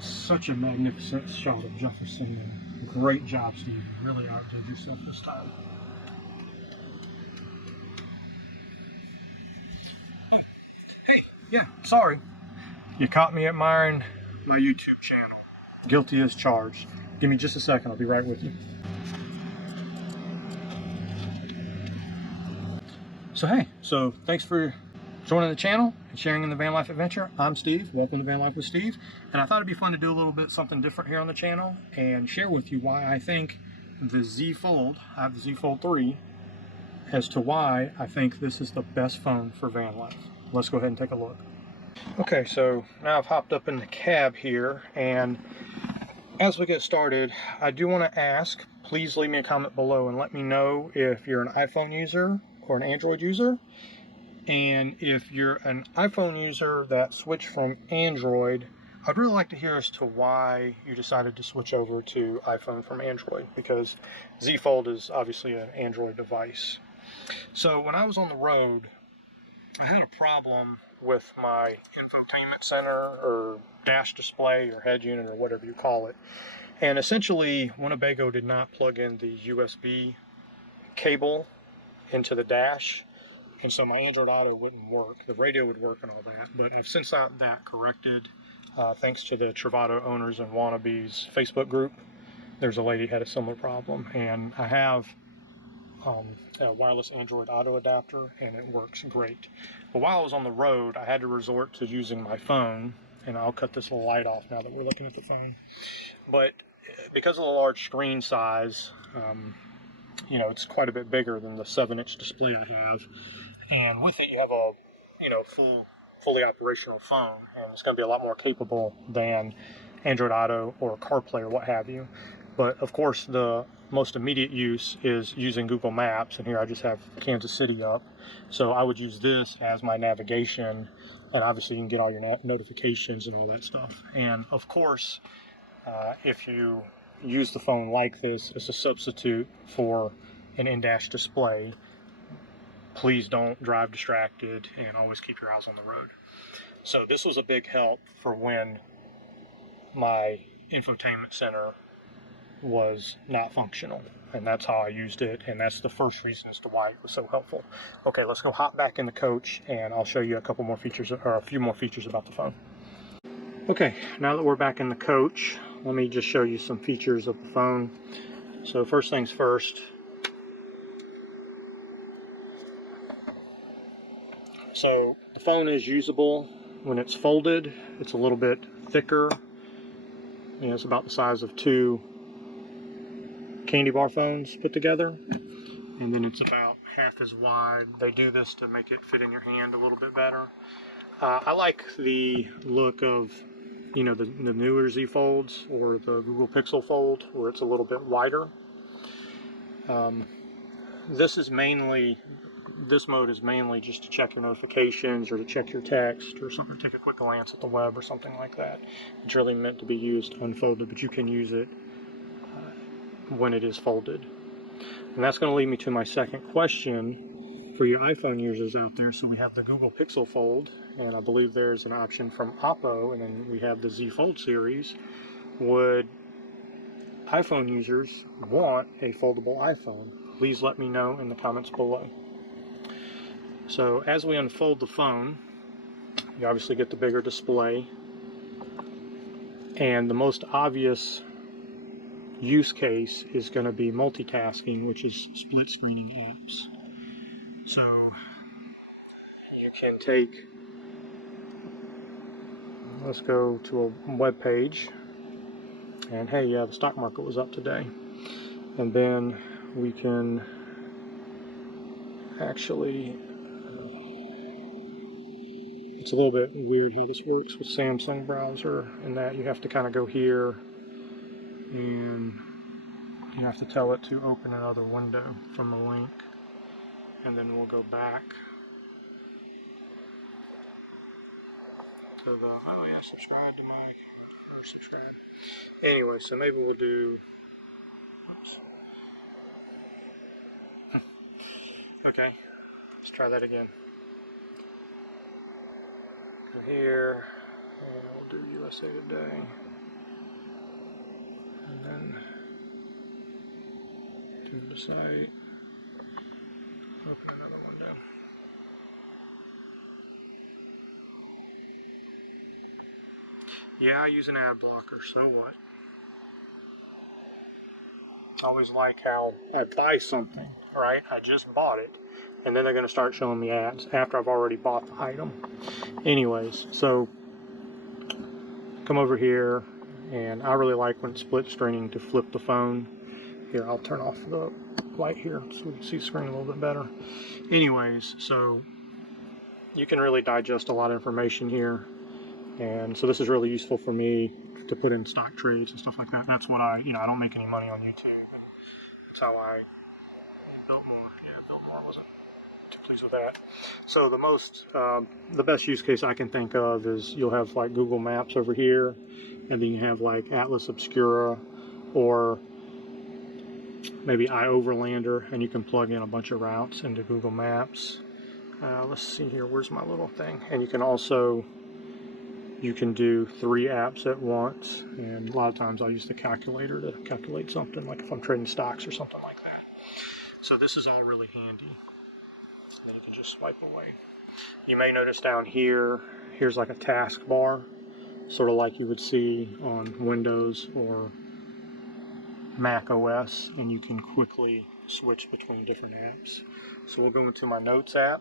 Such a magnificent shot of Jefferson. Great job, Steve. You really outdid yourself this time. Hey, yeah, sorry. You caught me admiring my YouTube channel. Guilty as charged. Give me just a second. I'll be right with you. So thanks for joining the channel and sharing in the van life adventure. I'm Steve. Welcome to Van Life with Steve. And I thought it'd be fun to do a little bit something different here on the channel and share with you why I think the Zfold, I have the Zfold 3, as to why I think this is the best phone for van life. Let's go ahead and take a look. Okay, so now I've hopped up in the cab here, and as we get started, I do want to ask, please leave me a comment below and let me know if you're an iPhone user or an Android user. And if you're an iPhone user that switched from Android, I'd really like to hear as to why you decided to switch over to iPhone from Android, because Zfold is obviously an Android device. So when I was on the road, I had a problem with my infotainment center or dash display or head unit or whatever you call it. And essentially, Winnebago did not plug in the USB cable into the dash. And so my Android Auto wouldn't work. The radio would work and all that, but I've since got that corrected thanks to the Travato Owners and Wannabes Facebook group. There's a lady who had a similar problem, and I have a wireless Android Auto adapter, and it works great. But while I was on the road, I had to resort to using my phone, and I'll cut this little light off now that we're looking at the phone. But because of the large screen size, you know, it's quite a bit bigger than the 7-inch display I have. And with it, you have a, you know, fully operational phone, and it's going to be a lot more capable than Android Auto or CarPlay or what have you. But of course, the most immediate use is using Google Maps, and here I just have Kansas City up. So I would use this as my navigation, and obviously you can get all your notifications and all that stuff. And of course, if you use the phone like this as a substitute for an in-dash display, please don't drive distracted and always keep your eyes on the road. So this was a big help for when my infotainment center was not functional, and that's how I used it, and that's the first reason as to why it was so helpful. Okay, let's go hop back in the coach and I'll show you a couple more features, or a few more features about the phone. Okay, now that we're back in the coach, let me just show you some features of the phone. So first things first, so the phone is usable when it's folded. It's a little bit thicker. You know, it's about the size of 2 candy bar phones put together, and then it's about half as wide. They do this to make it fit in your hand a little bit better. I like the look of, you know, the newer Z Folds or the Google Pixel Fold, where it's a little bit wider. This mode is mainly just to check your notifications or to check your text or something, take a quick glance at the web or something like that. It's really meant to be used unfolded, but you can use it when it is folded. And that's going to lead me to my second question for your iPhone users out there. So we have the Google Pixel Fold, and I believe there's an option from Oppo, and then we have the Z Fold series. Would iPhone users want a foldable iPhone? Please let me know in the comments below. So as we unfold the phone, you obviously get the bigger display, and the most obvious use case is going to be multitasking, which is split screening apps. So you can take, let's go to a web page, and hey, yeah, the stock market was up today. And then we can actually, it's a little bit weird how this works with Samsung browser, in that you have to kind of go here and you have to tell it to open another window from the link, and then we'll go back to the, oh yeah, subscribe to my, or subscribe. Anyway, so maybe we'll do, oops. Okay, let's try that again. Go here, and we'll do USA Today. And then to the site, open another window. Yeah, I use an ad blocker, so what? I always like how I buy something, right? I just bought it, and then they're going to start showing me ads after I've already bought the item. Anyways, so come over here, and I really like when it's split screening to flip the phone. Here, I'll turn off the light here so we can see the screen a little bit better. Anyways, so you can really digest a lot of information here. And so this is really useful for me to put in stock trades and stuff like that. That's what I don't make any money on YouTube. And that's how I built more. Yeah, built more. I wasn't too pleased with that. So the best use case I can think of is you'll have like Google Maps over here, and then you have like Atlas Obscura or maybe iOverlander, and you can plug in a bunch of routes into Google Maps. Let's see here, where's my little thing? And you can do 3 apps at once, and a lot of times I'll use the calculator to calculate something, like if I'm trading stocks or something like that. So this is all really handy. And then you can just swipe away. You may notice down here, here's like a taskbar, sort of like you would see on Windows or Mac OS, and you can quickly switch between different apps. So we'll go into my Notes app,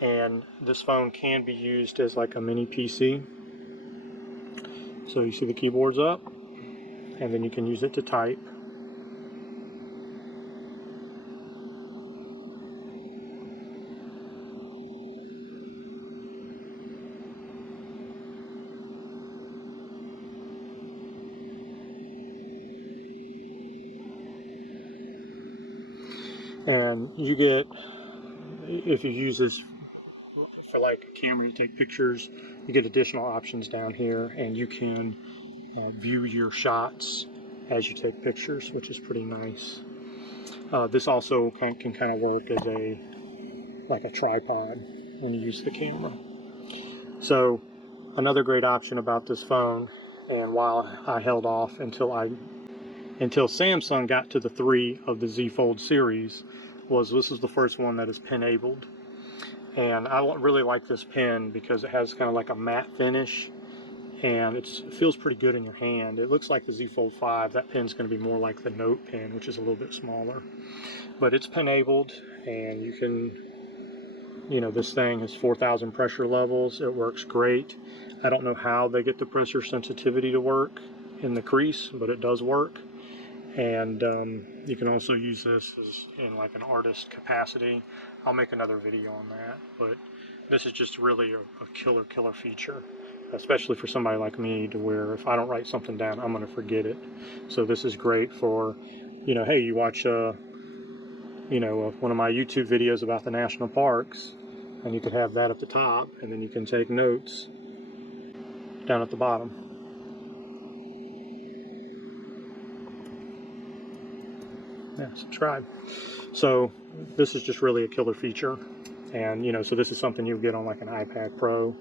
and this phone can be used as like a mini PC. So you see the keyboard's up, and then you can use it to type. And you get, if you use this for like a camera to take pictures, you get additional options down here, and you can view your shots as you take pictures, which is pretty nice. This also can kind of work as like a tripod when you use the camera. So another great option about this phone, and while I held off until Samsung got to the 3 of the Zfold series, this is the first one that is pen-abled. And I really like this pen because it has kind of like a matte finish, and it feels pretty good in your hand. It looks like the Zfold 5. That pen's going to be more like the Note pen, which is a little bit smaller. But it's pen-abled, and you can, this thing has 4,000 pressure levels. It works great. I don't know how they get the pressure sensitivity to work in the crease, but it does work. And you can also use this in like an artist capacity. I'll make another video on that, but this is just really a killer feature, especially for somebody like me, to where if I don't write something down, I'm going to forget it. So this is great for, hey, you watch one of my YouTube videos about the national parks, and you could have that at the top, and then you can take notes down at the bottom. Yeah, subscribe. So this is just really a killer feature, and so this is something you'll get on like an iPad Pro,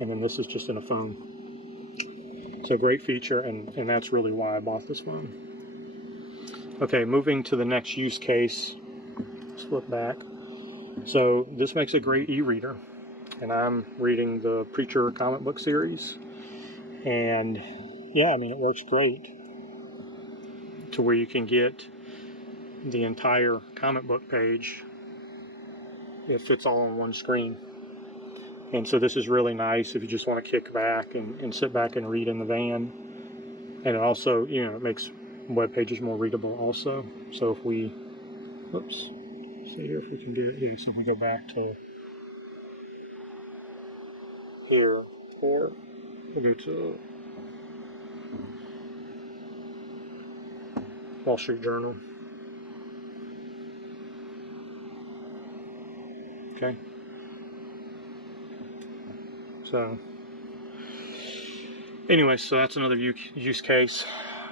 and then this is just in a phone. So great feature, and that's really why I bought this phone. Okay, moving to the next use case. Let's flip back. So this makes a great e-reader, and I'm reading the Preacher comic book series, and yeah, I mean, it works great to where you can get the entire comic book page. It fits all on one screen. And so this is really nice if you just want to kick back and sit back and read in the van. And it also, it makes web pages more readable also. So if we, see here if we can do it. So if we go back to here, or we'll go to Wall Street Journal. Okay. So anyway, so that's another use case.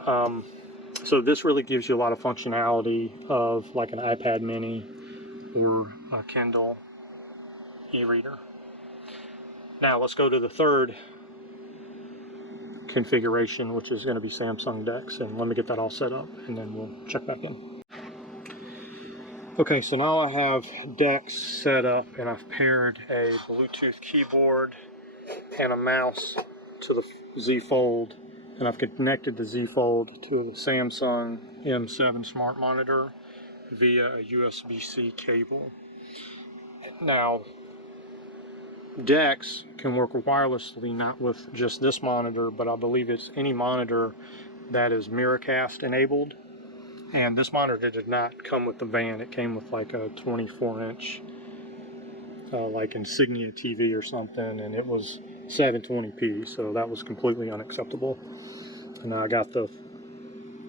So this really gives you a lot of functionality of like an iPad mini or a Kindle e-reader. Now let's go to the third configuration, which is going to be Samsung DeX. And let me get that all set up and then we'll check back in. Okay, so now I have DeX set up and I've paired a Bluetooth keyboard and a mouse to the Zfold, and I've connected the Zfold to a Samsung M7 smart monitor via a USB-C cable. Now, DeX can work wirelessly, not with just this monitor, but I believe it's any monitor that is Miracast enabled. And this monitor did not come with the van. It came with like a 24-inch like Insignia TV or something, and it was 720p, so that was completely unacceptable. And I got the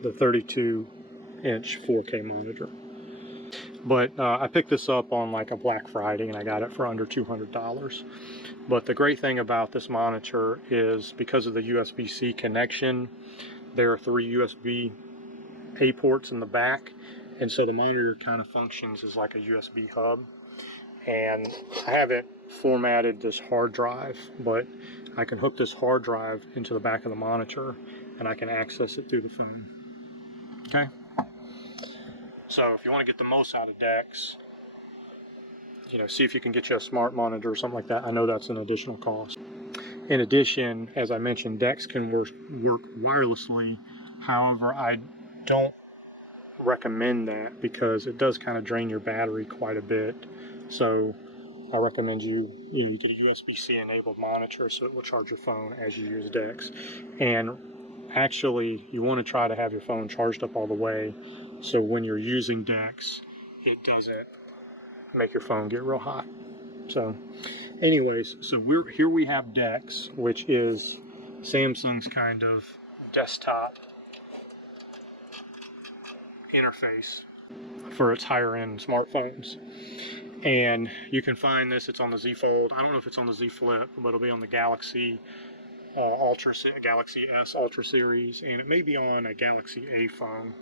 32-inch 4K monitor. But I picked this up on like a Black Friday and I got it for under $200. But the great thing about this monitor is because of the USB-C connection, there are 3 USB-A ports in the back, and so the monitor kind of functions as like a USB hub. And I haven't formatted this hard drive, but I can hook this hard drive into the back of the monitor and I can access it through the phone. Okay? So if you want to get the most out of DeX, you know, see if you can get you a smart monitor or something like that. I know that's an additional cost. In addition, as I mentioned, DeX can work wirelessly. However, I don't recommend that because it does kind of drain your battery quite a bit. So I recommend you get a USB-C enabled monitor so it will charge your phone as you use DeX. And actually, you want to try to have your phone charged up all the way, so when you're using DeX, it doesn't make your phone get real hot. So anyways, so here we have DeX, which is Samsung's kind of desktop interface for its higher end smartphones. And you can find this, it's on the Zfold. I don't know if it's on the Z Flip, but it'll be on the Galaxy Galaxy S Ultra series, and it may be on a Galaxy A phone.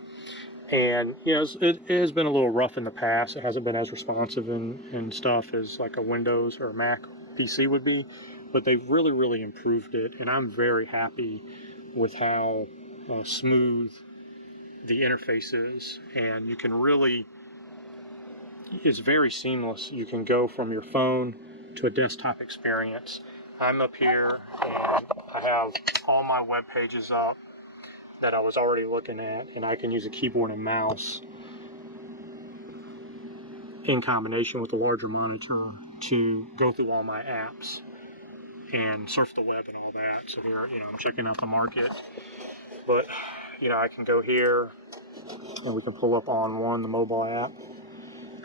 And you know, it has been a little rough in the past. It hasn't been as responsive and stuff as like a Windows or a Mac PC would be, but they've really improved it, and I'm very happy with how smooth the interface is. And you can really, it's very seamless. You can go from your phone to a desktop experience. I'm up here and I have all my web pages up that I was already looking at, and I can use a keyboard and mouse in combination with a larger monitor to go through all my apps and surf the web and all that. So here, I'm checking out the market, but I can go here and we can pull up On1, the mobile app,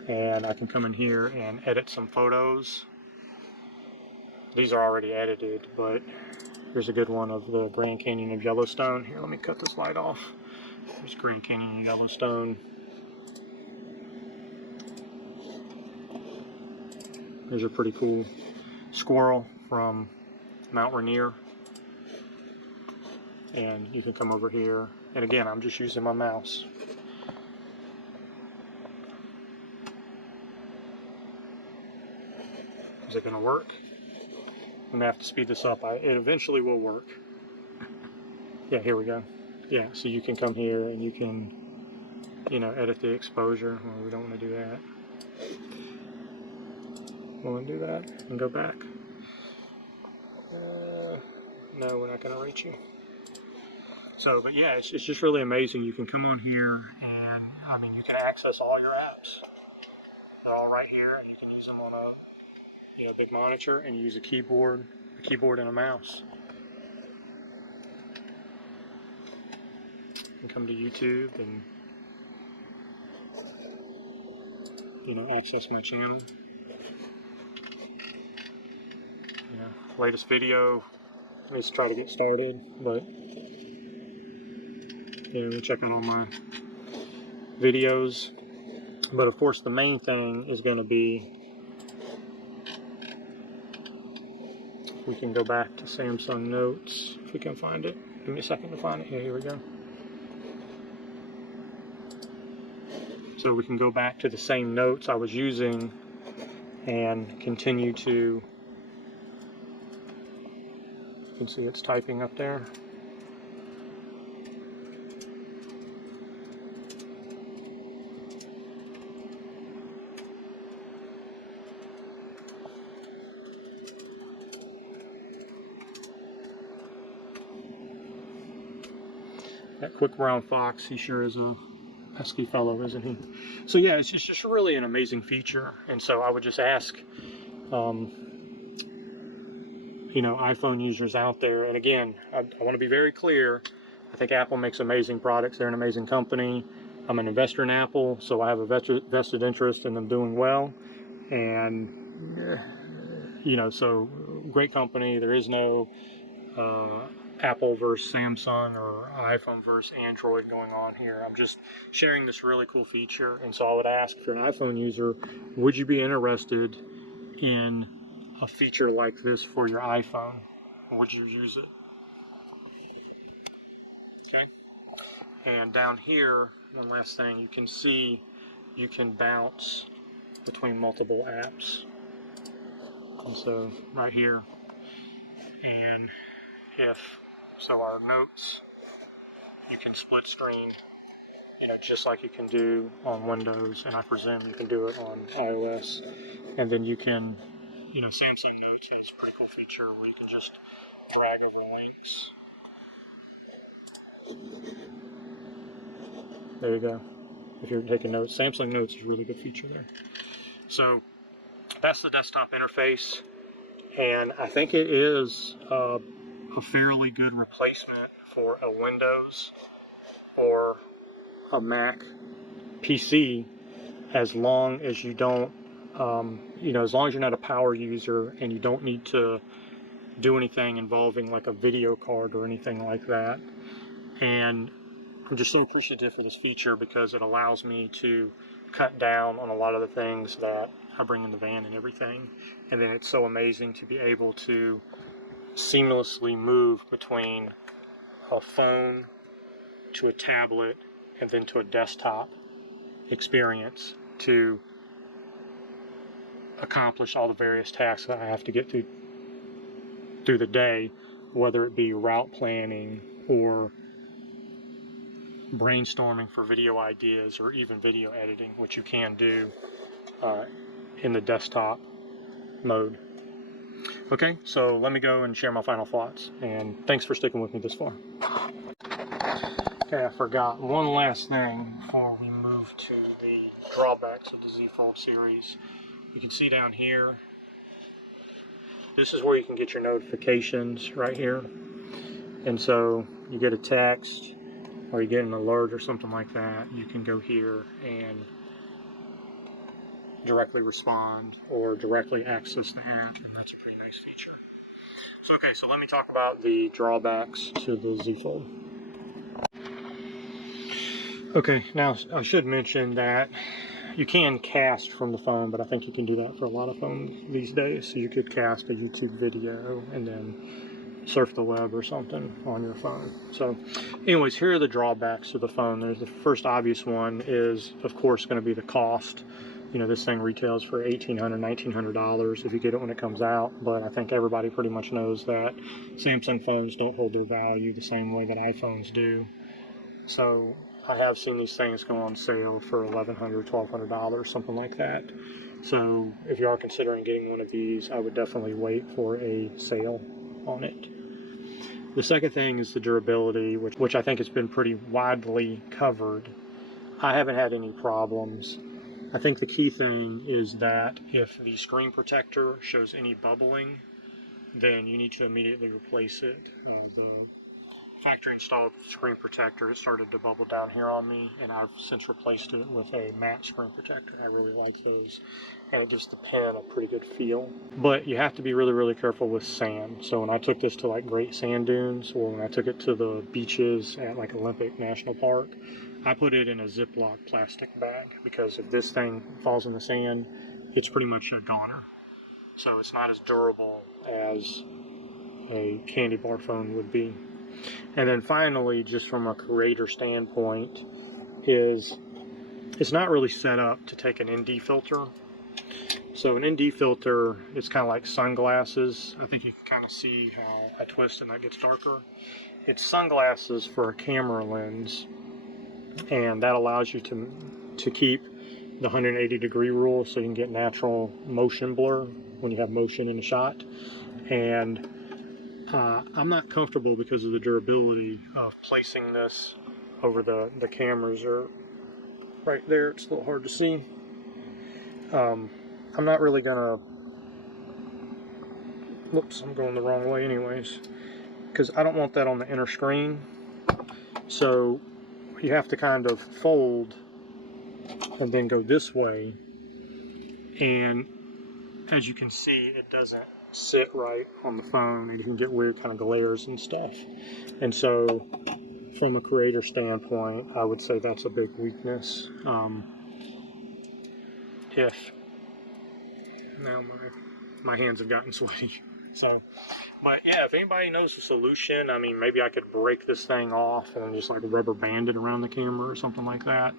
and I can come in here and edit some photos. These are already edited, but here's a good one of the Grand Canyon of Yellowstone. Here, let me cut this light off. There's Grand Canyon of Yellowstone. There's a pretty cool squirrel from Mount Rainier. And you can come over here. And again, I'm just using my mouse. Is it going to work? I'm going to have to speed this up. It eventually will work. Yeah, here we go. Yeah, so you can come here and you can, edit the exposure. Well, we don't want to do that. We want to do that and go back. No, we're not going to reach you. So, but yeah, it's just really amazing. You can come on here and, you can access all your apps. They're all right here. You can use them on a big monitor, and you use a keyboard and a mouse. You can come to YouTube and access my channel. Latest video. Let's try to get started, but we're checking all my videos. But of course, the main thing is going to be, we can go back to Samsung Notes if we can find it. Give me a second to find it. Yeah, here we go. So we can go back to the same notes I was using and continue to, you can see it's typing up there. That quick brown fox, he sure is a pesky fellow, isn't he? So yeah, it's just really an amazing feature. And so I would just ask, you know, iPhone users out there, and again, I want to be very clear, I think Apple makes amazing products. They're an amazing company. I'm an investor in Apple, so I have a vested interest in them doing well. And, you know, so great company. There is no Apple versus Samsung or iPhone versus Android going on here. I'm just sharing this really cool feature. And so I would ask, if you're an iPhone user, would you be interested in a feature like this for your iPhone? Would you use it? Okay. And down here, one last thing, you can see you can bounce between multiple apps. And so right here, and so our notes, you can split screen, you know, just like you can do on Windows, and I presume you can do it on iOS. And then you can, you know, Samsung Notes has a pretty cool feature where you can just drag over links. There you go. If you're taking notes, Samsung Notes is a really good feature there. So that's the desktop interface, and I think it is a fairly good replacement for a Windows or a Mac PC, as long as you don't, you know, as long as you're not a power user and you don't need to do anything involving like a video card or anything like that. And I'm just so appreciative for this feature because it allows me to cut down on a lot of the things that I bring in the van and everything. And then it's so amazing to be able to seamlessly move between a phone to a tablet and then to a desktop experience to accomplish all the various tasks that I have to get through the day, whether it be route planning or brainstorming for video ideas or even video editing, which you can do in the desktop mode. Okay, so let me go and share my final thoughts, and thanks for sticking with me this far. Okay, I forgot one last thing before we move to the drawbacks of the Zfold series. You can see down here, this is where you can get your notifications right here. And so you get a text or you get an alert or something like that, you can go here and directly respond or directly access the app, and that's a pretty nice feature. So okay, so let me talk about the drawbacks to the Zfold. Okay, now I should mention that you can cast from the phone, but I think you can do that for a lot of phones these days. So you could cast a YouTube video and then surf the web or something on your phone. So anyways, here are the drawbacks to the phone. There's the first obvious one is, of course, going to be the cost. You know, this thing retails for $1,800, $1,900 if you get it when it comes out, but I think everybody pretty much knows that Samsung phones don't hold their value the same way that iPhones do. So I have seen these things go on sale for $1,100, $1,200, something like that. So if you are considering getting one of these, I would definitely wait for a sale on it. The second thing is the durability, which I think has been pretty widely covered. I haven't had any problems. I think the key thing is that if the screen protector shows any bubbling, then you need to immediately replace it. The factory installed screen protector, it started to bubble down here on me, and I've since replaced it with a matte screen protector. I really like those, and it gives the pen a pretty good feel. But you have to be really, really careful with sand. So when I took this to like Great Sand Dunes, or when I took it to the beaches at like Olympic National Park, I put it in a Ziploc plastic bag, because if this thing falls in the sand, it's pretty much a goner. So it's not as durable as a candy bar phone would be. And then finally, just from a creator standpoint, is it's not really set up to take an ND filter. So an ND filter, it's kind of like sunglasses. I think you can kind of see how I twist and that gets darker. It's sunglasses for a camera lens, and that allows you to keep the 180-degree rule, so you can get natural motion blur when you have motion in a shot. And I'm not comfortable because of the durability of placing this over the cameras are right there. It's a little hard to see. I'm not really gonna, whoops, I'm going the wrong way anyways, because I don't want that on the inner screen. So you have to kind of fold and then go this way, and as you can see, it doesn't sit right on the phone, and you can get weird kind of glares and stuff. And so from a creator standpoint, I would say that's a big weakness. If now my hands have gotten sweaty, so, but yeah, if anybody knows a solution, I mean, maybe I could break this thing off and just like rubber band it around the camera or something like that.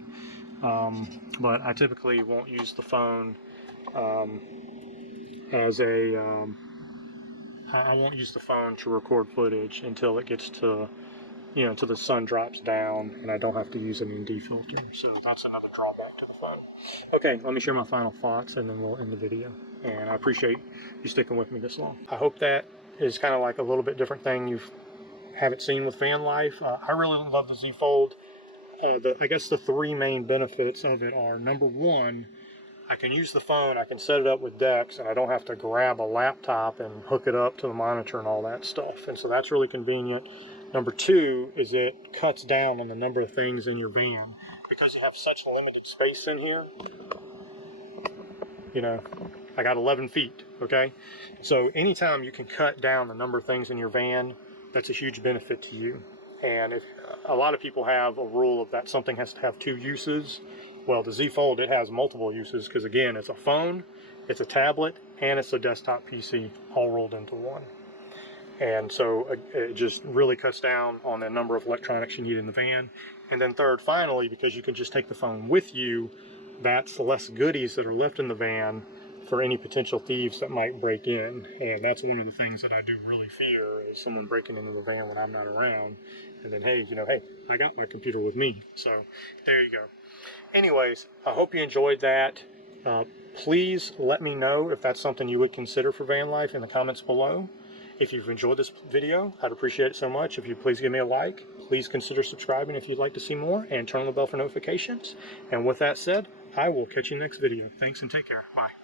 But I typically won't use the phone as a I won't use the phone to record footage until it gets to, you know, until the sun drops down and I don't have to use an ND filter. So that's another drawback to the phone. Okay, let me share my final thoughts and then we'll end the video. And I appreciate you sticking with me this long. I hope that is kind of like a little bit different thing you haven't seen with Vanlife. I really love the Zfold. I guess the three main benefits of it are, number one, I can use the phone, I can set it up with DeX, and I don't have to grab a laptop and hook it up to the monitor and all that stuff. And so that's really convenient. Number two is it cuts down on the number of things in your van. Because you have such limited space in here, you know, I got 11 feet, okay? So anytime you can cut down the number of things in your van, that's a huge benefit to you. And if a lot of people have a rule of that something has to have two uses, well, the Zfold, it has multiple uses because, again, it's a phone, it's a tablet, and it's a desktop PC all rolled into one. And so it just really cuts down on the number of electronics you need in the van. And then third, finally, because you can just take the phone with you, that's less goodies that are left in the van for any potential thieves that might break in. And that's one of the things that I do really fear is someone breaking into the van when I'm not around. And then, hey, you know, hey, I got my computer with me. So there you go. Anyways, I hope you enjoyed that. Please let me know if that's something you would consider for Vanlife in the comments below. If you've enjoyed this video, I'd appreciate it so much. If you'd please give me a like, please consider subscribing if you'd like to see more, and turn on the bell for notifications. And with that said, I will catch you next video. Thanks and take care. Bye.